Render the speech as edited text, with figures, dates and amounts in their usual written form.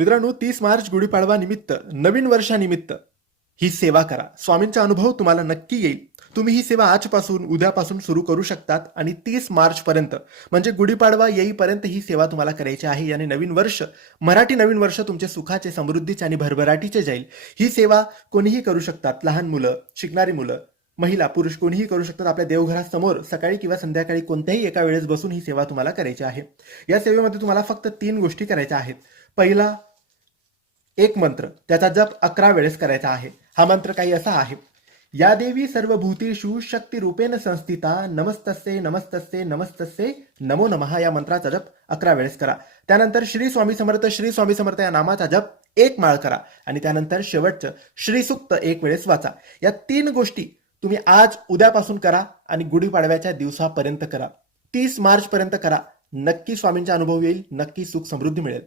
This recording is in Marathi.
मित्रांनो, 30 मार्च गुढीपाडवा निमित्त, नवीन वर्षानिमित्त ही सेवा करा. स्वामींचा अनुभव तुम्हाला नक्की येईल. तुम्ही ही सेवा आजपासून, उद्यापासून सुरू करू शकतात आणि 30 मार्च पर्यंत, म्हणजे गुढीपाडवा येईपर्यंत ही सेवा तुम्हाला करायची आहे. आणि नवीन वर्ष, मराठी नवीन वर्ष तुमचे सुखाचे, समृद्धीचे आणि भरभराटीचे जाईल. ही सेवा कोणीही करू शकतात. लहान मुलं, शिकणारी मुलं, महिला, पुरुष कोणीही करू शकतात. आपल्या देवघरासमोर सकाळी किंवा संध्याकाळी कोणत्याही एका वेळेस बसून ही सेवा तुम्हाला करायची आहे. या सेवेमध्ये तुम्हाला फक्त 3 गोष्टी करायच्या आहेत. पहिला, एक मंत्र, त्याचा जप 11 वेळेस करायचा आहे. हा मंत्र काही असा आहे: या देवी सर्वभूतेषु शक्ती रूपेण संस्थिता, नमस्तस्ये नमस्तस्ये नमस्तस्ये नमो नमः. या मंत्राचा जप 11 वेळेस करा. त्यानंतर श्री स्वामी समर्थ, श्री स्वामी समर्थ या नामाचा जप 1 माळ करा. आणि त्यानंतर शेवटचं श्री सुक्त 1 वेळेस वाचा. या 3 गोष्टी तुम्ही आज, उद्यापासून करा आणि गुढीपाडव्याच्या दिवसापर्यंत करा. 30 मार्च पर्यंत करा. नक्की स्वामींचा अनुभव येईल, नक्की सुख समृद्धी मिळेल.